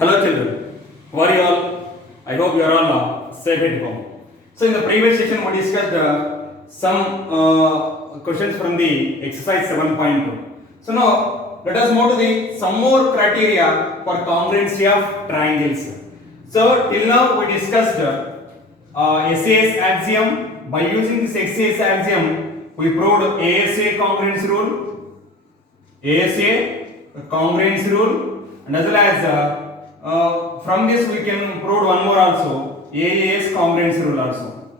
Hello children, how are you all? I hope you are all safe at home. So in the previous session we discussed some questions from the exercise 7.2. So now let us move to the some more criteria for congruency of triangles. So till now we discussed SAS axiom. By using this SAS axiom we proved ASA congruence rule, and as well as from this we can prove one more also, AAS congruence rule also.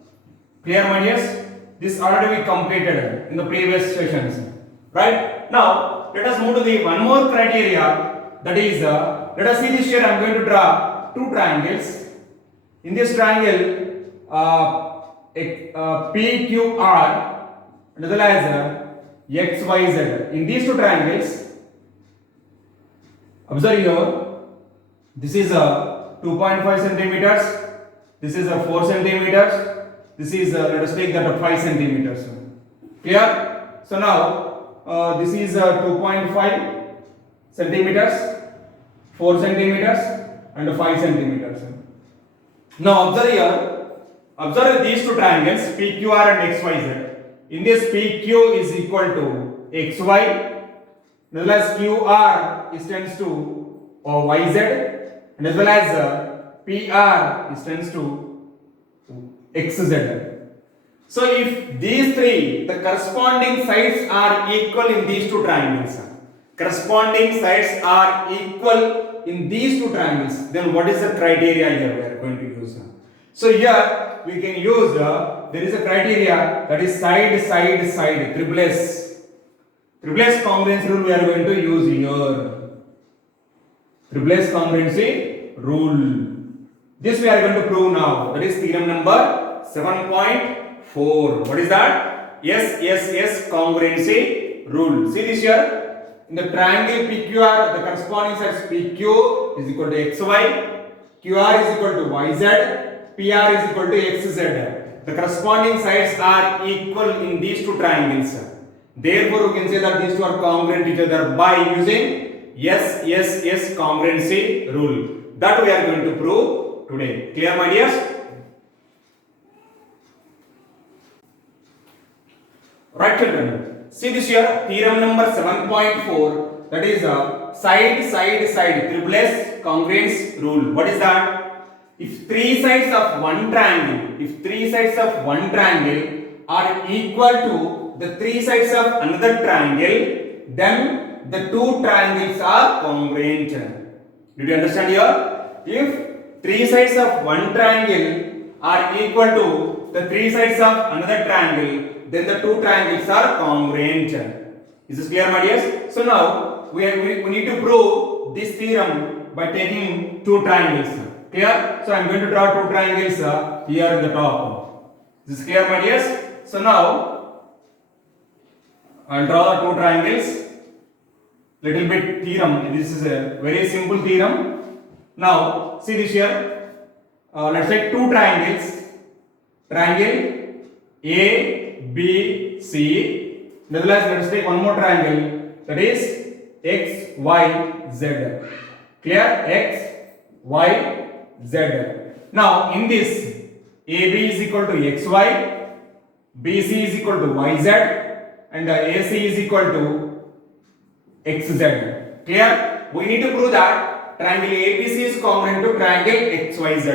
Clear my dears? This already we completed in the previous sessions. Right? Now let us move to the one more criteria, that is let us see this here. I am going to draw two triangles. In this triangle PQR and as well as XYZ. In these two triangles, observe here. This is a 2.5 centimeters. This is a 4 centimeters. This is let us take that 5 centimeters. Clear? So now this is 2.5 centimeters, 4 centimeters, and 5 centimeters. Now observe here. Observe these two triangles PQR and XYZ. In this PQ is equal to XY, as well as QR is tends to YZ. And as well as PR is tends to XZ. So if these three, the corresponding sides are equal in these two triangles, corresponding sides are equal in these two triangles, then what is the criteria here we are going to use? So here we can use there is a criteria, that is side, triple S. Triple S congruence rule we are going to use here. Triple S congruency rule. This we are going to prove now. That is theorem number 7.4. What is that? SSS congruency rule. See this here. In the triangle PQR, the corresponding sides PQ is equal to XY, QR is equal to YZ, PR is equal to XZ. The corresponding sides are equal in these two triangles. Therefore, we can say that these two are congruent to each other by using SSS congruency rule. That we are going to prove today. Clear my dears? Right children. See this here, theorem number 7.4, that is side, triple S congruence rule. What is that? If three sides of one triangle, are equal to the three sides of another triangle, then the two triangles are congruent. Did you understand here? If three sides of one triangle are equal to the three sides of another triangle, then the two triangles are congruent. Is this clear, my dears? So now we need to prove this theorem by taking two triangles. Clear? So I am going to draw two triangles here in the top. Is this clear, my dears? So now I will draw the two triangles. Little bit theorem. This is a very simple theorem. Now see this here. Let's take two triangles. Triangle ABC. Nevertheless, let us take one more triangle. That is XYZ. Clear? XYZ. Now in this, AB is equal to XY, BC is equal to YZ, and AC is equal to XZ. Clear? We need to prove that triangle ABC is congruent to triangle XYZ.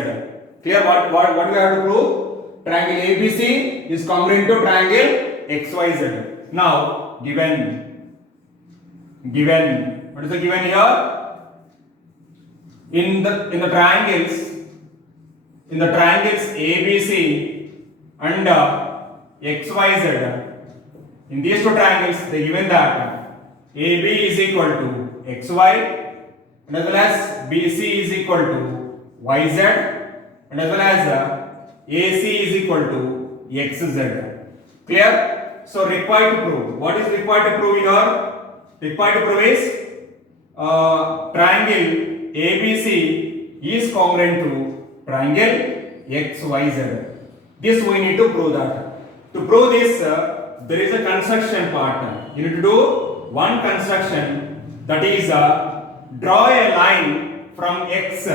Clear? What we have to prove? Triangle ABC is congruent to triangle XYZ. Now given what is the given here? In the triangles ABC and XYZ, in these two triangles they given that AB is equal to XY, and as well as BC is equal to YZ, and as well as AC is equal to XZ. Clear? So required to prove. What is required to prove here? Required to prove is triangle ABC is congruent to triangle XYZ. This we need to prove that. To prove this, there is a construction part. You need to do one construction, that is draw a line from X,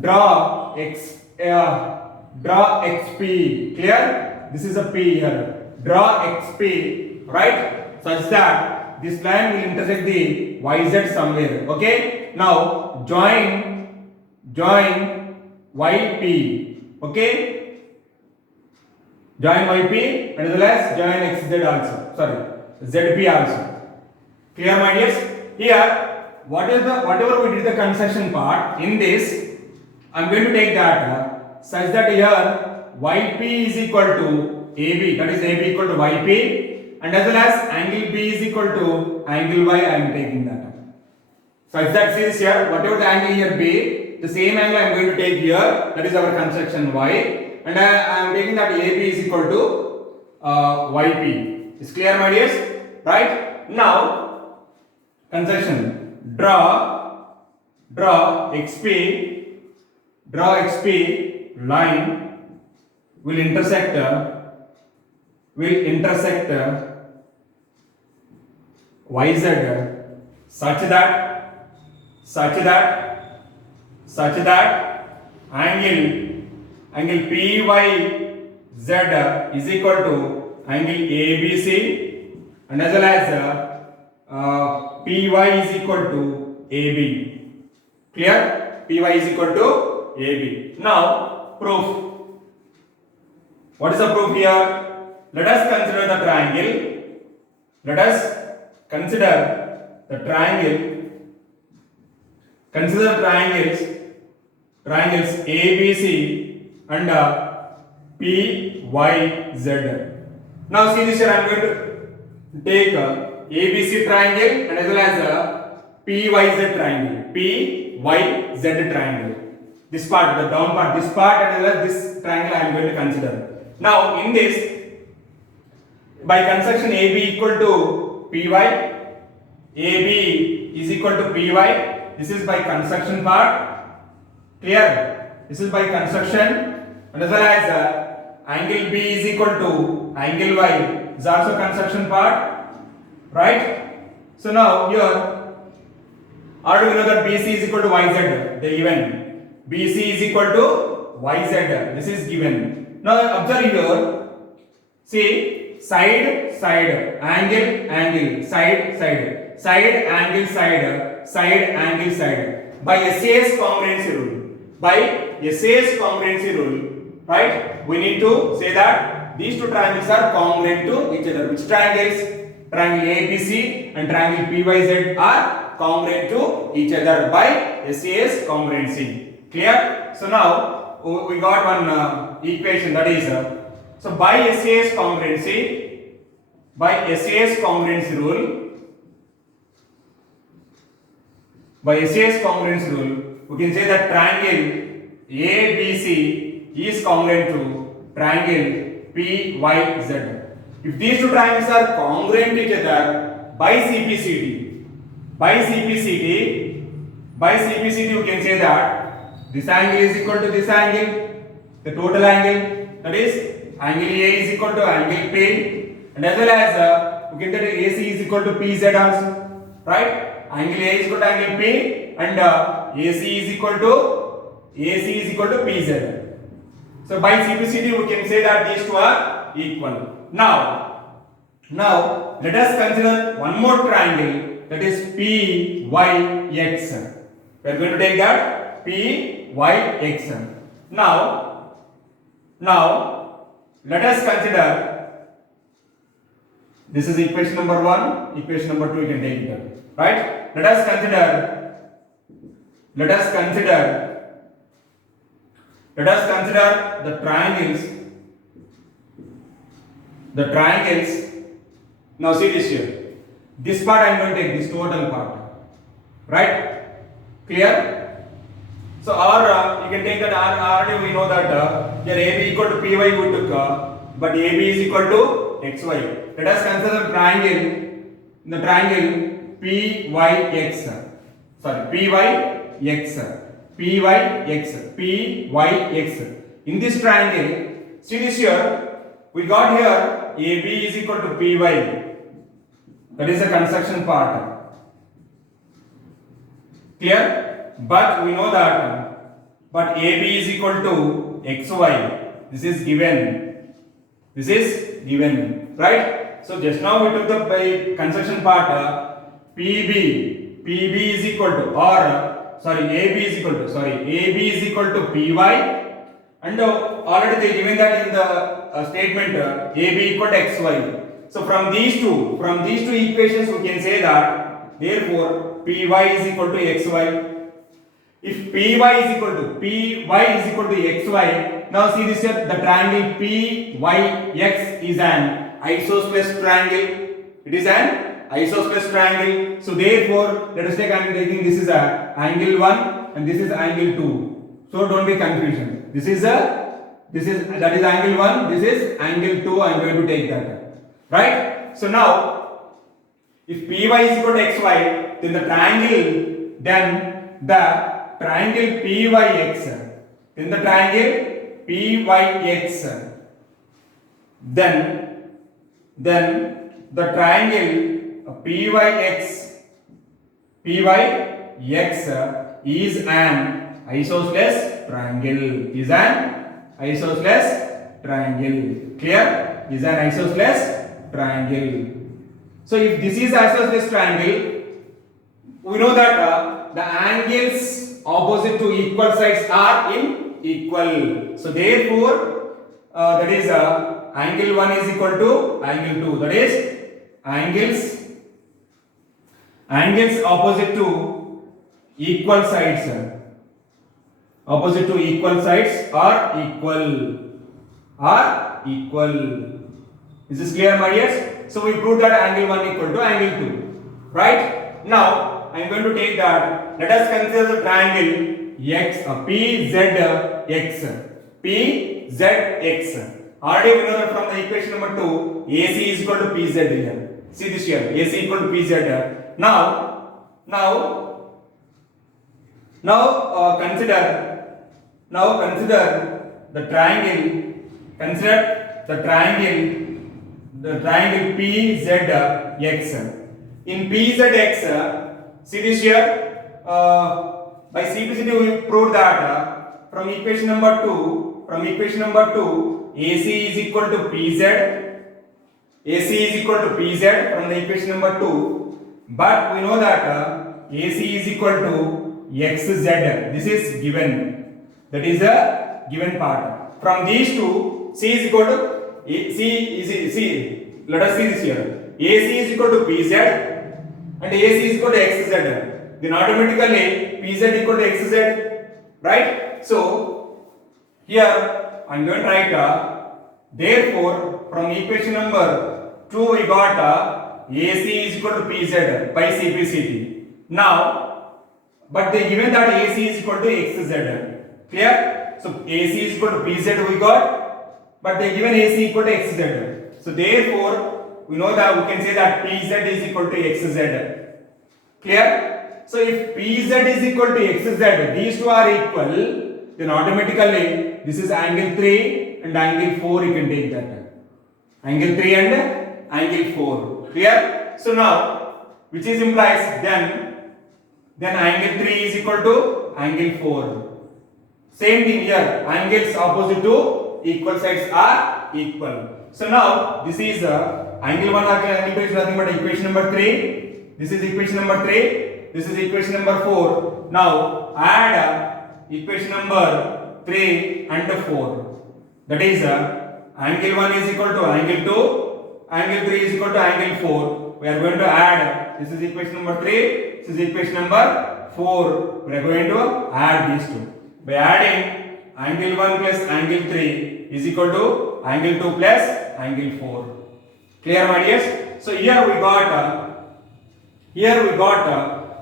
draw X, draw XP. Clear? This is a P here. Draw XP, right? Such that this line will intersect the YZ somewhere. Okay? Now join YP. Okay? Join YP and as well as join XZ also. Sorry, ZP also. Clear, my dears? Here, whatever we did the construction part, in this, I am going to take that such that here YP is equal to AB, that is AB equal to YP, and as well as angle B is equal to angle Y. I am taking that. Such that, see this here, whatever the angle here B, the same angle I am going to take here, that is our construction Y. And I am taking that AB is equal to YP. Is clear, my dears? Right? Now, construction. Draw XP line will intersect YZ such that angle PYZ is equal to angle ABC, and as well as PY is equal to AB. Clear? PY is equal to AB. Now proof. What is the proof here? Let us consider the triangle. Let us consider the triangle. Consider triangles ABC and PYZ. Now see this here, I am going to take ABC triangle and as well as PYZ triangle. PYZ triangle. This part, the down part, this part and as well as this triangle I am going to consider. Now in this, by construction AB equal to PY, AB is equal to PY. This is by construction part. Clear? This is by construction. And as well as angle B is equal to angle Y is also construction part, right? So now here already we know that BC is equal to YZ, the given. BC is equal to YZ, this is given. Now observe here, see side, angle, side, angle, side, angle, side. By SAS congruency rule, right? We need to say that these two triangles are congruent to each other. Which triangles? Triangle ABC and triangle PYZ are congruent to each other by SAS congruency. Clear? So now we got one equation, that is so by SAS congruency rule, we can say that triangle ABC is congruent to triangle PYZ. If these two triangles are congruent to each other by CPCT, we can say that this angle is equal to this angle, the total angle, that is angle A is equal to angle P, and as well as we can say AC is equal to PZ also, right? Angle A is equal to angle P and AC is equal to PZ. So by CPCT we can say that these two are equal. Now let us consider one more triangle, that is PYX. We are going to take that PYX. Now let us consider, this is equation number 1, equation number 2 you can take it, right? Let us consider the triangles. Now see this here. This part I am going to take, this total part, right? Clear? So or you can take that already we know that here AB equal to PY we took, but AB is equal to XY. Let us consider the triangle PYX. PYX. In this triangle, see this here, we got here AB is equal to PY. That is the construction part. Clear? but we know that, but AB is equal to XY. This is given. This is given, right? So just now we took the by construction part, PB is equal to, or sorry, AB is equal to, AB is equal to PY, and already they given that in the statement, AB equal to XY. So from these two equations we can say that therefore PY is equal to XY. If PY is equal to XY, now see this here, the triangle PYX is an isosceles triangle. It is an isosceles triangle. So therefore, let us take, I am taking this is a angle 1 and this is angle 2. So don't be confusion. That is angle 1, this is angle 2. I am going to take that. Right? So now, if PY is equal to XY, then the triangle PYX, then the triangle PYX, then the triangle PYX is an isosceles triangle. Clear? Is an isosceles triangle. So if this is isosceles triangle, we know that the angles opposite to equal sides are in equal. So therefore, that is angle 1 is equal to angle 2. That is angles opposite to equal sides. Opposite to equal sides are equal. Is this clear, my dears? So we proved that angle 1 equal to angle 2. Right? Now I am going to take that. Let us consider the triangle PZX. Already we know that from the equation number 2, AC is equal to PZ here. See this here, AC equal to PZ. Now consider the triangle. Consider the triangle PZX. In PZX, see this here, by simplicity we proved that from equation number 2, AC is equal to PZ. AC is equal to PZ from the equation number 2, but we know that AC is equal to XZ. This is given. That is a given part. From these two, C is equal to C. Let us see this here. AC is equal to PZ and AC is equal to XZ. Then automatically PZ equal to XZ, right? So here I am going to write therefore from equation number 2 we got AC is equal to PZ by CPCT. Now, but they given that AC is equal to XZ. Clear? So AC is equal to PZ we got, but they given AC equal to XZ. So therefore, we know that we can say that PZ is equal to XZ. Clear? So if PZ is equal to XZ, these two are equal, then automatically this is angle 3 and angle 4, you can take that. Angle 3 and angle 4. Clear? So now, which is implies then angle 3 is equal to angle 4. Same thing here, angles opposite to equal sides are equal. So now, this is angle 1 or angle 2 is nothing but equation number 3. This is equation number 3. This is equation number 4. Now, add equation number 3 and 4. That is angle 1 is equal to angle 2. Angle 3 is equal to angle 4. We are going to add, this is equation number 3. This is equation number 4. We are going to add these two. By adding, angle 1 plus angle 3 is equal to angle 2 plus angle 4. Clear, my dears? So here we got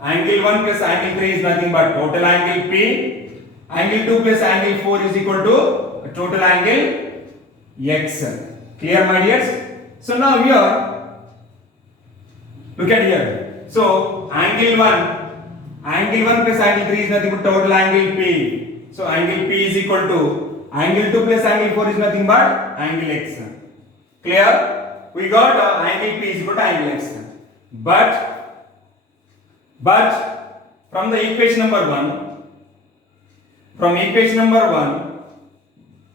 angle 1 plus angle 3 is nothing but total angle P. Angle 2 plus angle 4 is equal to total angle X. Clear, my dears? So now here, look at here. So angle 1 plus angle 3 is nothing but total angle P. So angle P is equal to angle 2 plus angle 4 is nothing but angle X. Clear? We got angle P is equal to angle X. But from the equation number 1, From equation number 1,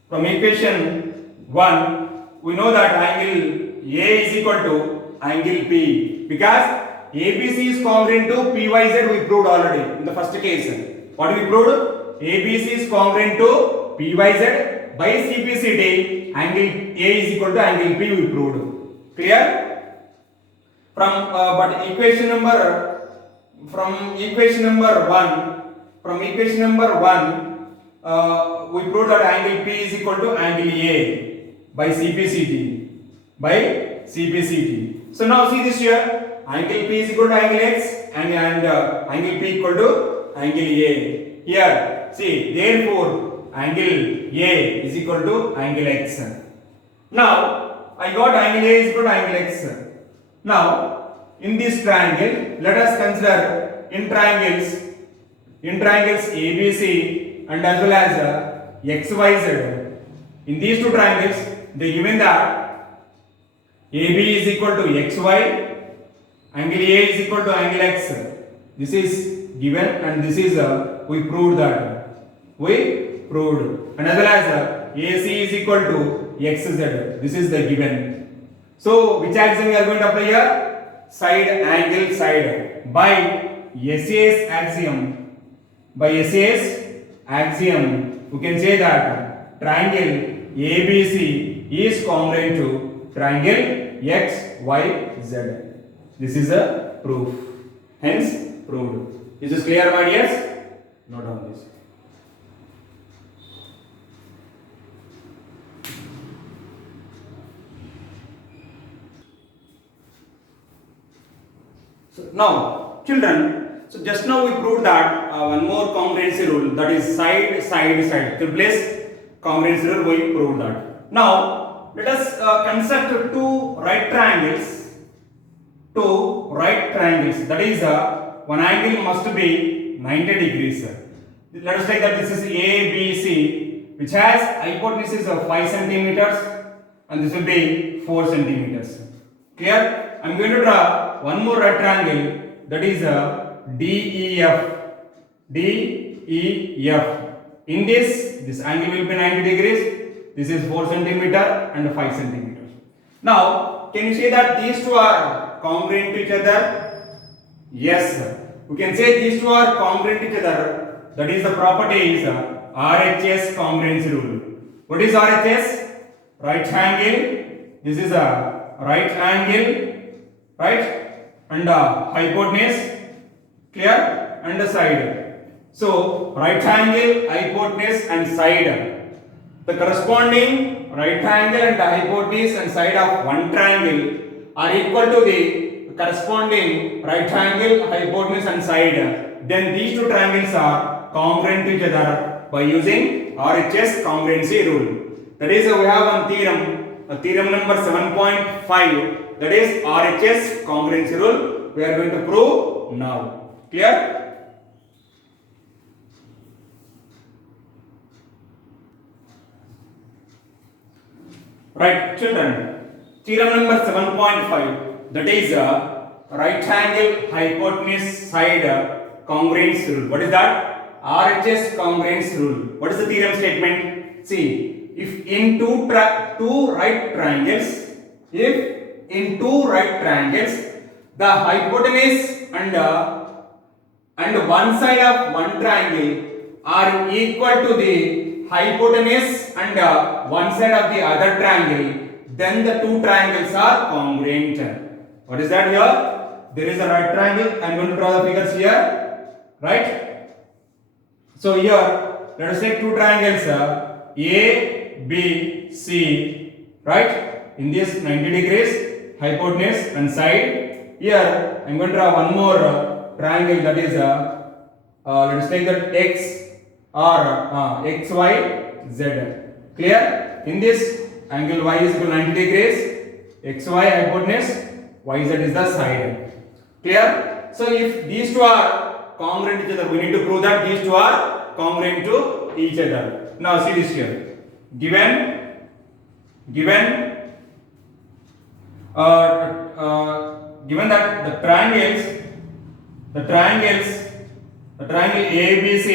from equation 1, we know that angle A is equal to angle P, because ABC is congruent to PYZ. We proved already in the first case. What we proved? ABC is congruent to PYZ. By CPCT, angle A is equal to angle P. We proved. Clear? From but equation number from equation number 1, from equation number 1, we proved that angle P is equal to angle A by CPCT. By CPCT. So now see this here. Angle P is equal to angle X and angle P equal to angle A. Here, see, therefore, angle A is equal to angle X. Now, I got angle A is equal to angle X. Now, in this triangle, let us consider in triangles ABC and as well as XYZ. In these two triangles, they given that AB is equal to XY, angle A is equal to angle X. This is given and this is we proved that. We proved. And as well as AC is equal to XZ. This is the given. So which axiom we are going to apply here? Side angle side. By SAS axiom. By SAS axiom, we can say that triangle ABC is congruent to triangle XYZ. This is a proof. Hence, proved. Is this clear, my dears? Note down this. So now, children, so just now we proved that one more congruency rule, that is side, side, side. To place congruency rule, we proved that. Now, let us construct two right triangles. Two right triangles. That is, one angle must be 90 degrees. Let us take that this is ABC, which has hypotenuse of 5 centimeters, and this will be 4 centimeters. Clear? I am going to draw one more right triangle, that is DEF. DEF. In this angle will be 90 degrees. This is 4 centimeter and 5 centimeters. Now, can you say that these two are congruent to each other? Yes. We can say these two are congruent to each other. That is the property is RHS congruency rule. What is RHS? Right angle. This is a right angle, right? And hypotenuse. Clear? And the side. So, right angle, hypotenuse and side. The corresponding right angle and the hypotenuse and side of one triangle are equal to the corresponding right angle, hypotenuse and side. Then these two triangles are congruent to each other by using RHS congruency rule. That is, we have one theorem, theorem number 7.5, that is RHS congruency rule. We are going to prove now. Clear? Right, children. Theorem number 7.5, that is right angle, hypotenuse, side congruence rule. What is that? RHS congruence rule. What is the theorem statement? See, if in two right triangles, the hypotenuse and one side of one triangle are equal to the hypotenuse and one side of the other triangle, then the two triangles are congruent. What is that here? There is a right triangle. I am going to draw the figures here. Right? So here, let us take two triangles A, B, C. Right? In this 90 degrees, hypotenuse and side. Here, I am going to draw one more triangle, that is, let us take that X or X, Y, Z. Clear? In this angle Y is equal to 90 degrees, X, Y hypotenuse, Y, Z is the side. Clear? So if these two are congruent to each other, we need to prove that these two are congruent to each other. Now see this here. Given that the triangle ABC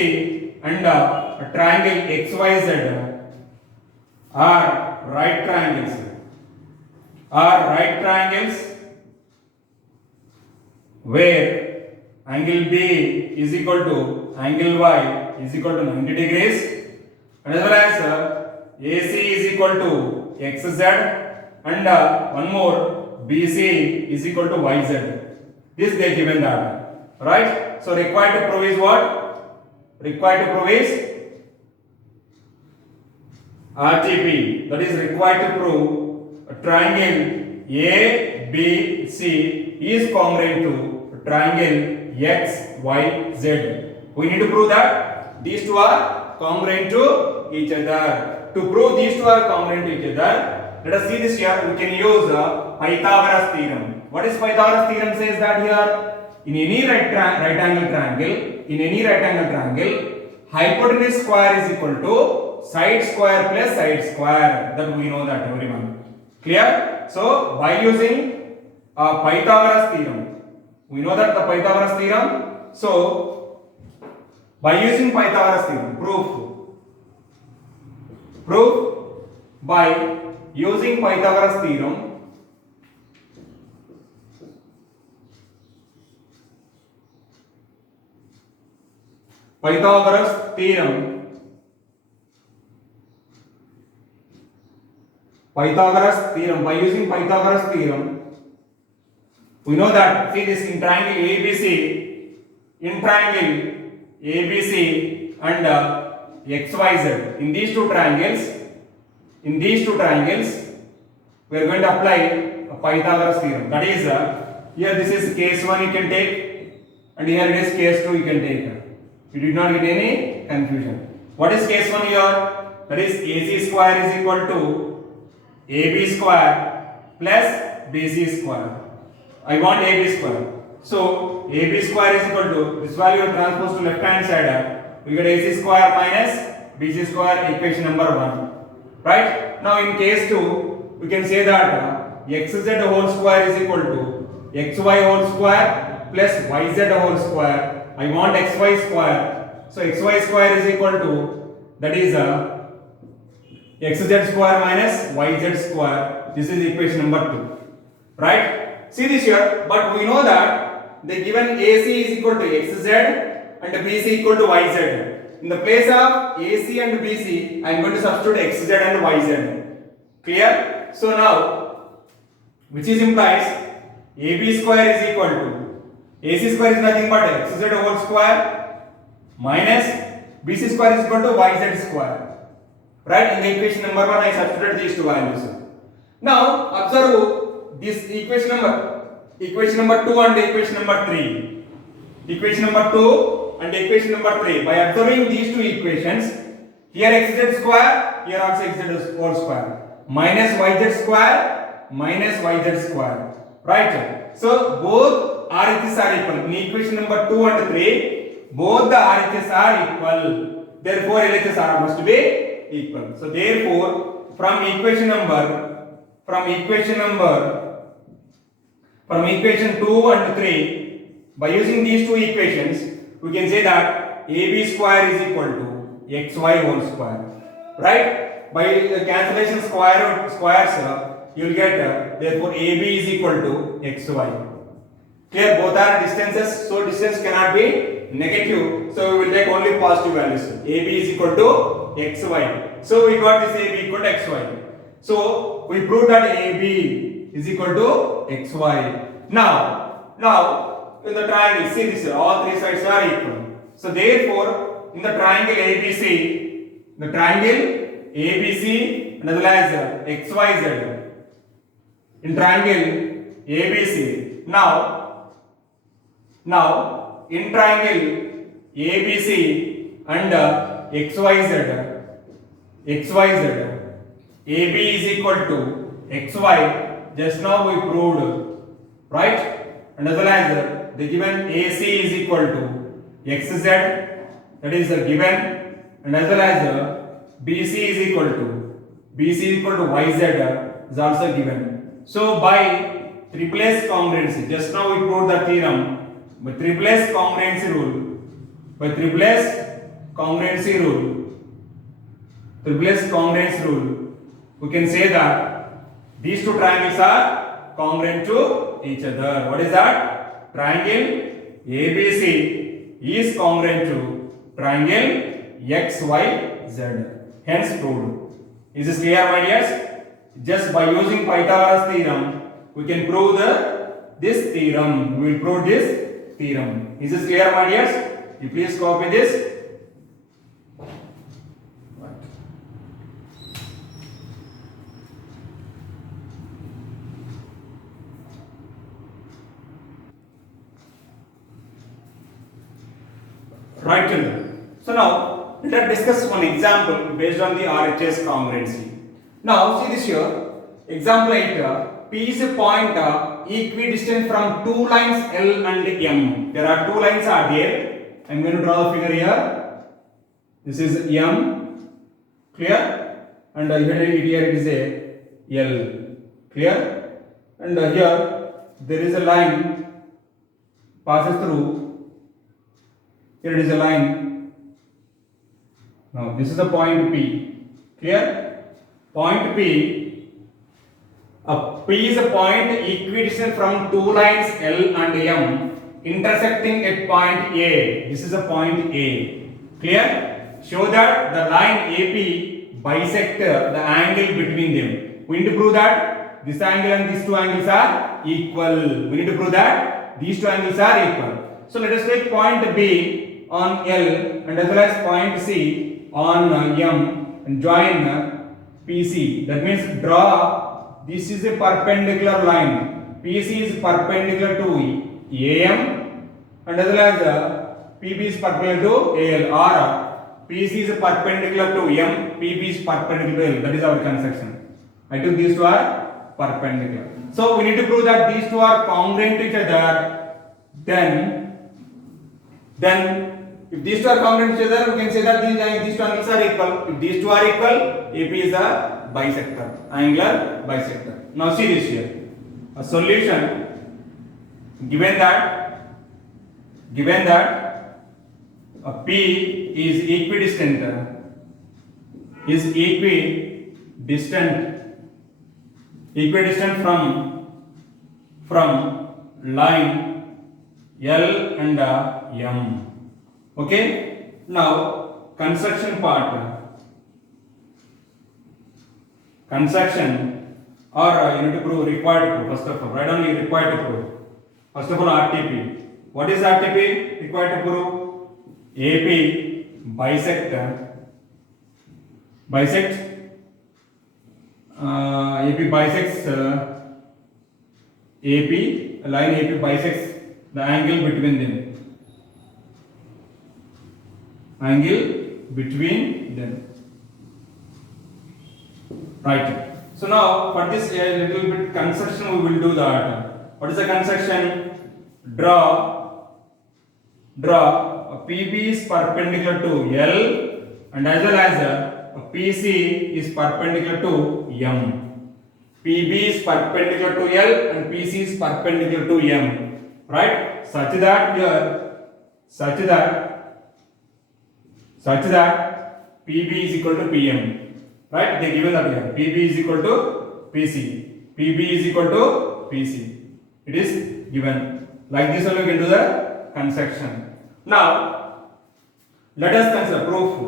and a triangle XYZ are right triangles. Are right triangles where angle B is equal to angle Y is equal to 90 degrees, and as well as AC is equal to XZ, and one more BC is equal to YZ. This they given that, right? So required to prove is what? Required to prove is RTP. That is required to prove a triangle ABC is congruent to a triangle XYZ. We need to prove that these two are congruent to each other. To prove these two are congruent to each other, let us see this here. We can use Pythagoras theorem. What is Pythagoras theorem? Says that here in any right angle triangle, hypotenuse square is equal to side square plus side square. That we know that, everyone. Clear? So by using Pythagoras theorem, we know that the Pythagoras theorem. So by using Pythagoras theorem, proof by using Pythagoras theorem. Pythagoras theorem. By using Pythagoras theorem, we know that, see this, in triangle ABC and XYZ, in these two triangles, we are going to apply a Pythagoras theorem. That is, here this is case 1 you can take, and here it is case 2 you can take. You did not get any confusion. What is case 1 here? That is AC square is equal to AB square plus BC square. I want AB square. So AB square is equal to, this value will transpose to left hand side. We get AC square minus BC square, equation number 1. Right? Now in case 2, we can say that XZ whole square is equal to XY whole square plus YZ whole square. I want XY square. So XY square is equal to, that is XZ square minus YZ square. This is equation number 2. Right? See this here, but we know that the given AC is equal to XZ and BC equal to YZ. In the place of AC and BC, I am going to substitute XZ and YZ. Clear? So now, which is implies AB square is equal to, AC square is nothing but XZ whole square minus BC square is equal to YZ square. Right? In the equation number 1, I substituted these two values. Now, observe this equation number 2 and equation number 3. Equation number 2 and equation number 3. By observing these two equations, here XZ square, here also XZ whole square, minus YZ square, right? So both RHS are equal. In equation number 2 and 3, both the RHS are equal. Therefore, LHS must be equal. So therefore, from equation 2 and 3, by using these two equations, we can say that AB square is equal to XY whole square. Right? By the cancellation squares, you will get therefore AB is equal to XY. Clear? Both are distances, so distance cannot be negative. So we will take only positive values. AB is equal to XY. So we got this AB equal to XY. So we proved that AB is equal to XY. Now in the triangle, see this, all three sides are equal. So therefore, in the triangle ABC, and as well as XYZ, in triangle ABC. Now in triangle ABC and XYZ, AB is equal to XY. Just now we proved, right? And as well as the given AC is equal to XZ, that is given, and as well as BC is equal to YZ is also given. So by triplets congruency, just now we proved the theorem. By triplets congruency rule, to replace congruence rule, we can say that these two triangles are congruent to each other. What is that? Triangle ABC is congruent to triangle XYZ. Hence proved. Is this clear, my dears? Just by using Pythagoras theorem, we can prove this theorem. We will prove this theorem. Is this clear, my dears? You please copy this. Right, children. So now let us discuss one example based on the RHS congruency. Now see this here. Example 8. P is a point equidistant from two lines L and M. There are two lines are there. I am going to draw the figure here. This is M. Clear? And here it is a L. Clear? And here there is a line passes through. Here it is a line. Now this is a point P. Clear? Point P. P is a point equidistant from two lines L and M intersecting at point A. This is a point A. Clear? Show that the line AP bisect the angle between them. We need to prove that this angle and these two angles are equal. We need to prove that these two angles are equal. So let us take point B on L and as well as point C on M and join PC. That means draw, this is a perpendicular line. PC is perpendicular to AM and as well as PB is perpendicular to AL, or PC is perpendicular to M, PB is perpendicular to L. That is our construction. I took these two are perpendicular. So we need to prove that these two are congruent to each other. Then if these two are congruent to each other, we can say that these two angles are equal. If these two are equal, AP is a bisector, angular bisector. Now see this here. A solution given that a P is equidistant from line L and M. Okay, now construction part. Construction or you need to prove required to prove. First of all, write down required to prove. First of all, RTP. What is RTP? Required to prove AP bisect AP bisects line AP bisects the angle between them. Right. So now for this a little bit construction we will do that. What is the construction? Draw a PB is perpendicular to L and as well as a PC is perpendicular to M. PB is perpendicular to L and PC is perpendicular to M. Right? Such that PB is equal to PM. Right? They given that here. PB is equal to PC. PB is equal to PC. It is given. Like this only we can do the construction. Now, let us consider proof.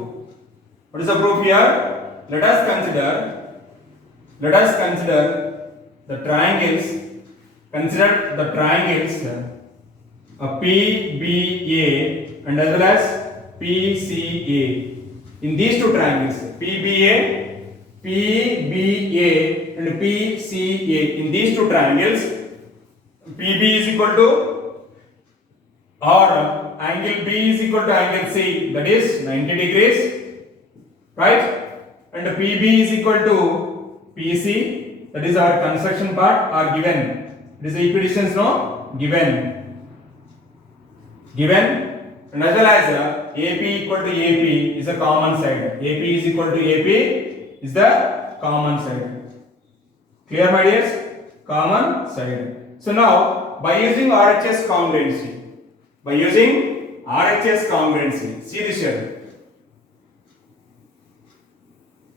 What is the proof here? Let us consider the triangles. Consider the triangles PBA and as well as PCA. In these two triangles, PBA and PCA. In these two triangles, PB is equal to or angle B is equal to angle C, that is 90 degrees, right? And PB is equal to PC, that is our construction part, are given. It is equidistance, no? Given. And as well as AP equal to AP is a common side. AP is equal to AP is the common side. Clear, my dears? Common side. So now, by using RHS congruency, see this here.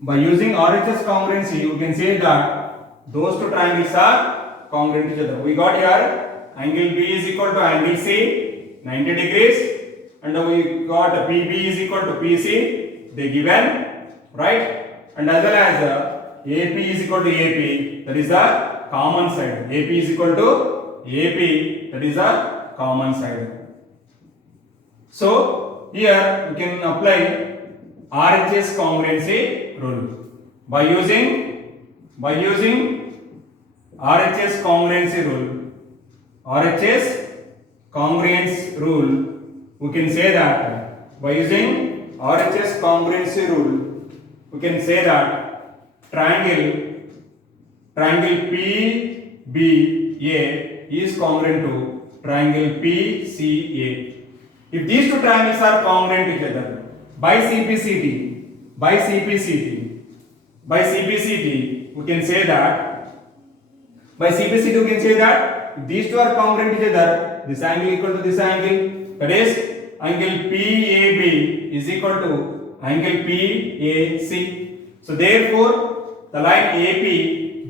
By using RHS congruency, you can say that those two triangles are congruent to each other. We got here angle B is equal to angle C, 90 degrees, and we got PB is equal to PC, they given, right? And as well as AP is equal to AP, that is the common side. AP is equal to AP, that is the common side. So here we can apply RHS congruency rule by using RHS congruency rule. RHS congruence rule, we can say that by using RHS congruency rule, we can say that triangle PBA is congruent to triangle PCA. If these two triangles are congruent to each other by CPCT, we can say that if these two are congruent to each other, this angle equal to this angle, that is angle PAB is equal to angle PAC. So therefore, the line AP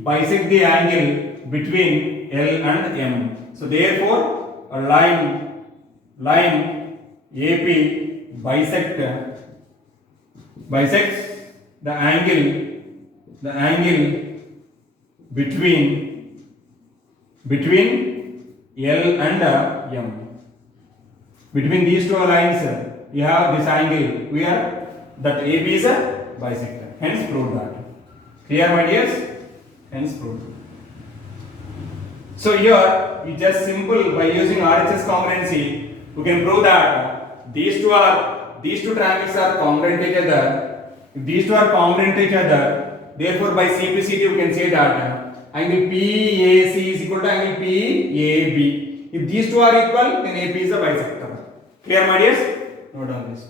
bisects the angle between L and M. So therefore, a line AP bisects the angle between L and M. Between these two lines, you have this angle where that AB is a bisector. Hence prove that. Clear, my dears? Hence proved. So here, we just simple by using RHS congruency, we can prove that these two triangles are congruent to each other. If these two are congruent to each other, therefore by CPCT we can say that angle PAC is equal to angle PAB. If these two are equal, then AP is a bisector. Clear, my dears? Note down this.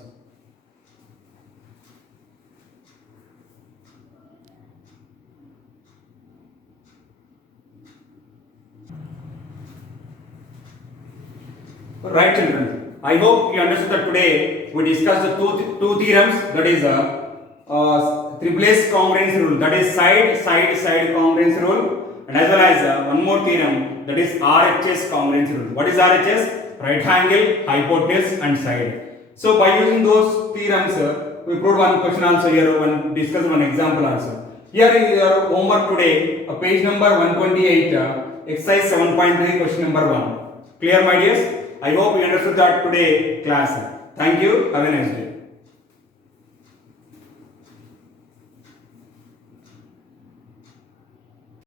Right, children. I hope you understood that today we discussed the two theorems, that is triplets congruence rule, that is side congruence rule, and as well as one more theorem, that is RHS congruence rule. What is RHS? Right angle, hypotenuse and side. So by using those theorems, we proved one question also here, discuss one example also. Here is your homework today, page number 128, exercise 7.3, question number 1. Clear, my dears? I hope you understood that today class. Thank you. Have a nice day.